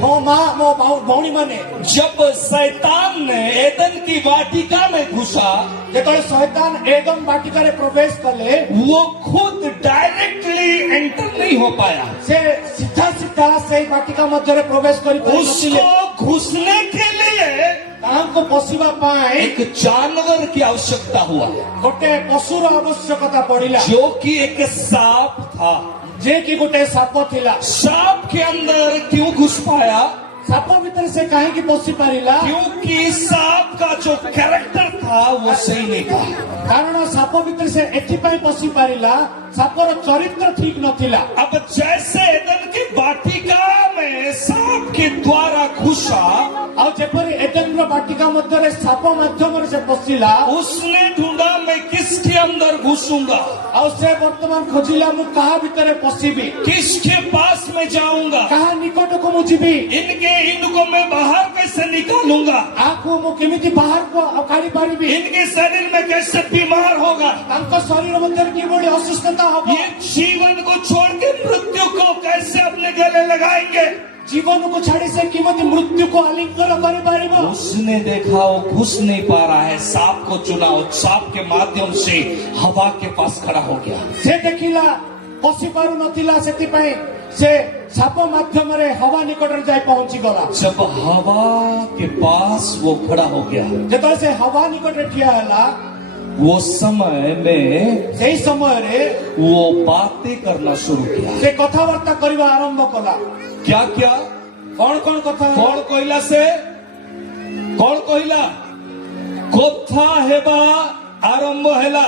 मो माँ मो भौणी माने जब शैतान ने एदन की वाटिका में घुसा, जेतବେଳେ शैतान एदम वाटिका रे प्रवेश कले वो खुद डायरेक्टली एंटर नहीं हो पाया। से सीधा सीधा से वाटिका मध्य रे प्रवेश करि उसको घुसने के लिए तांको पशिबा पाए एक जानवर की आवश्यकता हुआ, गोटे पशुर आवश्यकता पड़िला, जो कि एक सांप था। जे कि गोटे साप थिला। सांप के अंदर क्यों घुस पाया? साप भीतर से काहे की पशि पारिला? क्योंकि सांप का जो कैरेक्टर था वो सही नहीं था। कारण साप भीतर से एथिपाई पशि पारिला, सापर चरित्र ठीक नथिला। अब जैसे एदन की वाटिका में सांप के द्वारा घुसा, और जेपरि एदन वाटिका मध्य रे साप माध्यम से पशिला, उसने ढूंढा मैं किसके अंदर घुसूंगा, और से वर्तमान खोजिला मु कहा भीतर पशिबी, किसके पास में जाऊंगा, कहा निकट को मु जीबी, इनको मैं बाहर कैसे निकालूंगा, आको मु केमिति बाहर को अकाड़ी पारिबी, इनके शरीर में कैसे बीमार होगा, तांको शरीर मध्य की बड़ी असुस्थता होगा, ये जीवन को छोड़ के मृत्यु को कैसे अपने गले लगाएंगे, जीवन को छाड़ी से कीमती मृत्यु को आलिंगन कर पारिबो। उसने देखा वो घुस नहीं पा रहा है, सांप को चुना और सांप के माध्यम से हवा के पास खड़ा हो गया। से देखिला पशि पारु नथिला, सेति पई से साप माध्यम रे हवा निकट रे जाई पहुंची गला। जब हवा के पास वो खड़ा हो गया, जेतले से हवा निकट रे ठिया हला, वो समय में सेही समय रे वो बातें करना शुरू किया। से कथावार्ता करबा आरंभ कला। क्या क्या? कौन कौन कथा? कौन कहला से? कौन कहला? कथा हेबा आरंभ हैला।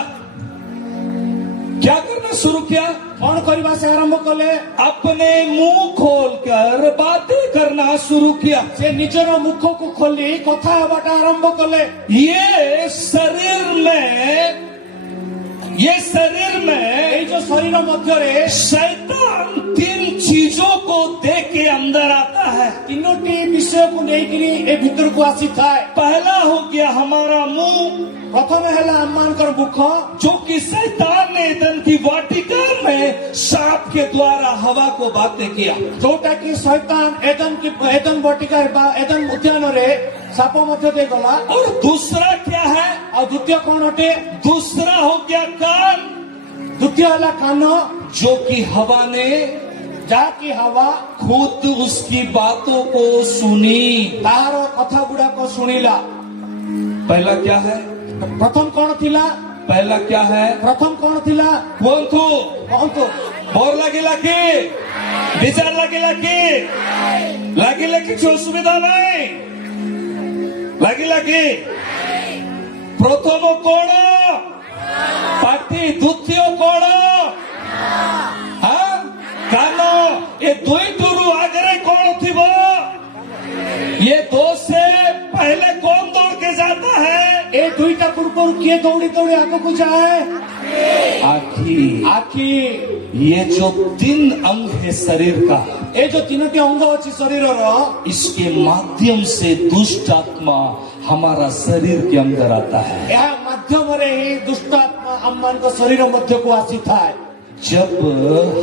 क्या करना शुरू किया? कौन करबा से आरंभ कले? अपने मुंह खोलकर बातें करना शुरू किया। से निजर मुख को खोली कथा हेबाटा आरंभ कले। ये शरीर में ए जो शरीर मध्य रे शैतान तीन चीजों को दे के अंदर आता है। तीनोटी विषय को लेकर ए भीतर को आसी थाए। पहला हो गया हमारा मुंह, प्रथम हैला अम्मान कर मुख, जो कि शैतान ने एदन की वाटिका में सांप के द्वारा हवा को बातें किया, जोटा कि शैतान एदन वाटिका एदन उद्यान रे साप मध्य दे गला। और दूसरा क्या है? और द्वितीय कौन हटे? दूसरा हो गया कान, द्वितीय हैला कान, जो कि हवा ने जाकी हवा खुद उसकी बातों को सुनी, तार कथा गुड़ा को सुनिला। पहला क्या है? प्रथम कौन थिला? पहला क्या है? प्रथम कौन थिला? कौन थू? कौन तो? बोर लगे विचार लगे କିଛି ଅସୁବିଧା ନାହିଁ, ଲାଗିଲା ପ୍ରଥମ କଣ? ପାଟି। ଦ୍ୱିତୀୟ କଣ? କାନ। ଏ ଦୁଇଟିରୁ ଆଗରେ କଣ ଥିବ? ये दो से पहले कौन दौड़ के जाता है? ए दुईटा पूर्व किए दौड़ी दौड़ी आगे को जाए? आखी। आखी। ये जो तीन अंग है शरीर का, ए जो तीनोटी अंग अच्छी शरीर रो, इसके माध्यम से दुष्ट आत्मा हमारा शरीर के अंदर आता है। यह माध्यम रे ही दुष्ट आत्मा अम्मान को शरीर मध्य को आसी था। जब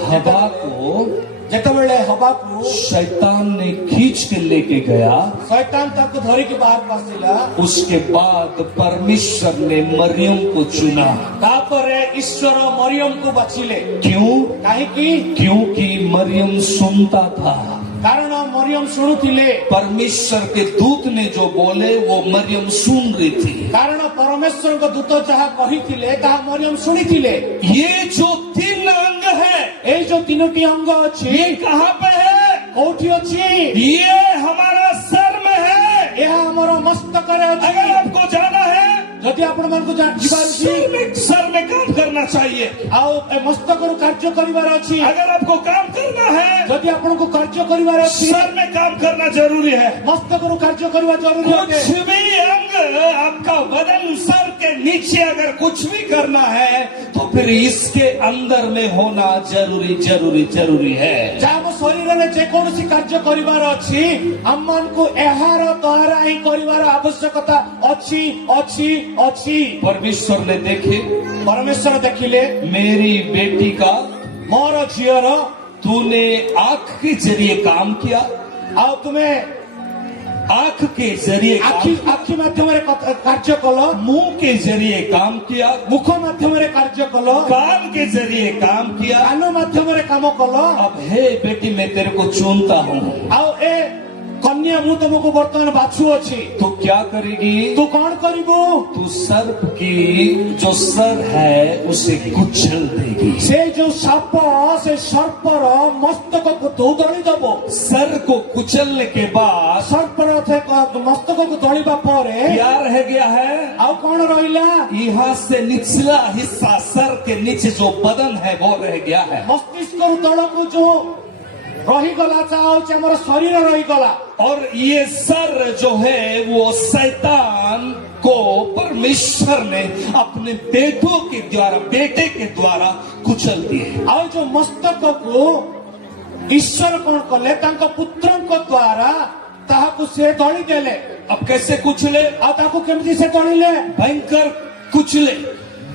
हवा को जेतबेले हवा को शैतान ने खींच के लेके गया, शैतान तक धरी के बाहर पासिला, उसके बाद परमेश्वर ने मरियम को चुना। तापरे ईश्वर मरियम को बचिले। क्यों? काहे की? क्योंकि मरियम सुनता था। कारण मरियम सुनुथिले। परमेश्वर के दूत ने जो बोले वो मरियम सुन रही थी। कारण परमेश्वर को दूत जहाँ कहिथिले ताहा मरियम सुनिथिले। ये जो तीन अंग है, ए जो तीनोटी अंग अछि, ये कहाँ पे है? कोठी अछि? ये हमारा सर में है। यह हमारा मस्तक रे अछि। अगर आपको जाना है, यदि आपण मन को सर में काम करना चाहिए। आओ मस्तक कार्य करिवार अछि। अगर आपको काम करना है, यदि आपण को कार्य करिवार अछि, सर में काम करना जरूरी है। मस्तक कार्य करवा जरूरी है। कुछ भी अंग आपका बदन सर के नीचे अगर कुछ भी करना है, तो फिर इसके अंदर में होना जरूरी है। जब शरीर में जेकोसी कार्य करिवार अछि, अम्मान को एहार द्वारा ही करिवार आवश्यकता अछि। परमेश्वर ने देखे, परमेश्वर देखिले, मेरी बेटी का, मोर झियर तूने आंख के जरिए काम किया, ଆଉ ତୁମେ आंख के जरिए ଆଖି ଆଖି ମାଧ୍ୟମରେ କାର୍ଯ୍ୟ କଲ, मुंह के जरिए काम किया, ମୁଖ ମାଧ୍ୟମରେ କାର୍ଯ୍ୟ କଲ, कान के जरिए काम किया। କାନ ମାଧ୍ୟମରେ କାମ କଲ। अब हे बेटी मैं तेरे को चुनता हूँ, ଆଉ ଏ କନ୍ୟା ମୁଁ ତମକୁ ବର୍ତ୍ତମାନ ବାଛୁଅଛି, तू क्या करेगी? ତୁ କଣ କରିବୁ? तू सर्प की जो सर है उसे कुचल देगी। ସେ ଯୋଉ ସାପ ସେ ସର୍ପର ମସ୍ତକକୁ ତୁ ଦଳି ଦବ। सर को कुचलने के बाद ସର୍ପର ମସ୍ତକକୁ ଦଳିବା ପରେ क्या रह गया है? ଆଉ କଣ ରହିଲା? यहाँ से निचला हिस्सा सर के नीचे जो बदन है वो रह गया है। ମସ୍ତିଷ୍କରୁ ତଳକୁ ଯୋଉ ରହିଗଲା ତାହା ହଉଛି ଆମର ଶରୀର ରହିଗଲା। और ये सर जो है वो शैतान को परमेश्वर ने अपने बेटे के द्वारा कुचल दिए। ଆଉ ଯୋଉ ମସ୍ତକକୁ ଈଶ୍ୱର କଣ କଲେ? ତାଙ୍କ ପୁତ୍ରଙ୍କ ଦ୍ୱାରା ତାହାକୁ ସେ ଦଳି ଦେଲେ। अब कैसे कुचले? ଆଉ ତାକୁ କେମିତି ସେ ଦଳିଲେ? भयंकर कुचले।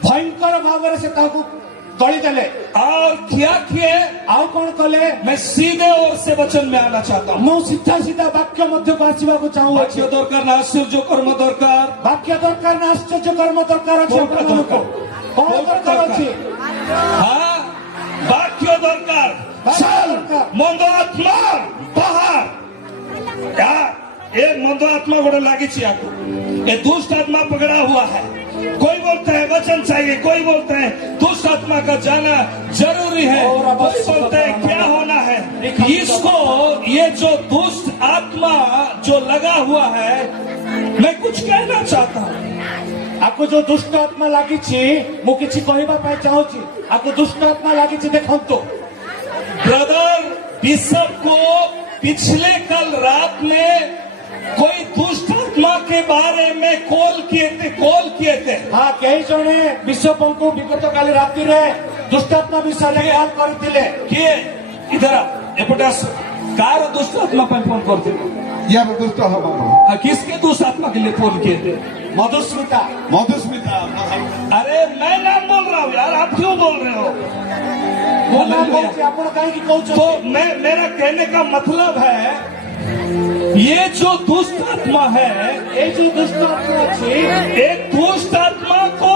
ଭୟଙ୍କର ଭାବରେ ସେ ତାହାକୁ ଦଳି ଦେଲେ। और क्या किए? ଆଉ କଣ କଲେ? मैं सीधे ओर से वचन में आना चाहता हूँ। ମୁଁ ସିଧା ସିଧା ବାକ୍ୟ ମଧ୍ୟକୁ ଆସିବାକୁ ଚାହୁଁଅଛି। वाक्य दरकार ना आश्चर्य कर्म दरकार। ବାକ୍ୟ ଦରକାର ନା ଆଶ୍ଚର୍ଯ୍ୟ କର୍ମ ଦରକାର ଅଛି ଆପଣମାନଙ୍କୁ? କଣ ଦରକାର ଅଛି? हाँ, वाक्य दरकार। ବାକ୍ୟ चल ଦରକାର। मंद आत्मा बाहर। क्या ये मंद आत्मा गोड़े लागी आपको? ये दुष्ट आत्मा पकड़ा हुआ है। कोई बोलता है वचन चाहिए, कोई बोलता है दुष्ट आत्मा का जाना जरूरी है, कोई बोलता है क्या होना है। इसको ये जो दुष्ट आत्मा जो लगा हुआ है, मैं कुछ कहना चाहता हूँ। आपको जो दुष्ट आत्मा लागिଛି ମୁଁ କିଛି କହିବା ପାଇଁ ଚାହୁଁଛି। आपको दुष्ट आत्मा लागिଛି ଦେଖନ୍ତୁ। ब्रदर बिशप को पिछले कल रात में कोई दुष्ट आत्मा के बारे में कॉल किए थे। हाँ कई जने बिशपଙ୍କୁ विगत काली राति रे दुष्ट आत्मा विषय कॉल करथिले। किए इधर आ, एपटे आस। कार दुष्ट आत्मा पर फोन करते या दुष्ट हब किसके दुष्ट आत्मा के लिए फोन किए थे? मधुस्मिता मधुस्मिता अरे मैं नाम बोल रहा हूँ यार, आप क्यों बोल रहे हो? ମୁଁ ନା କହୁଛି ଆପଣ କାହିଁକି तो କହୁଛନ୍ତି? मेरा कहने का मतलब है ये जो दुष्ट आत्मा है, এই যে দুষ্ট আত্মা আছে एक दुष्ट आत्मा को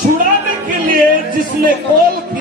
छुड़ाने के लिए जिसने कॉल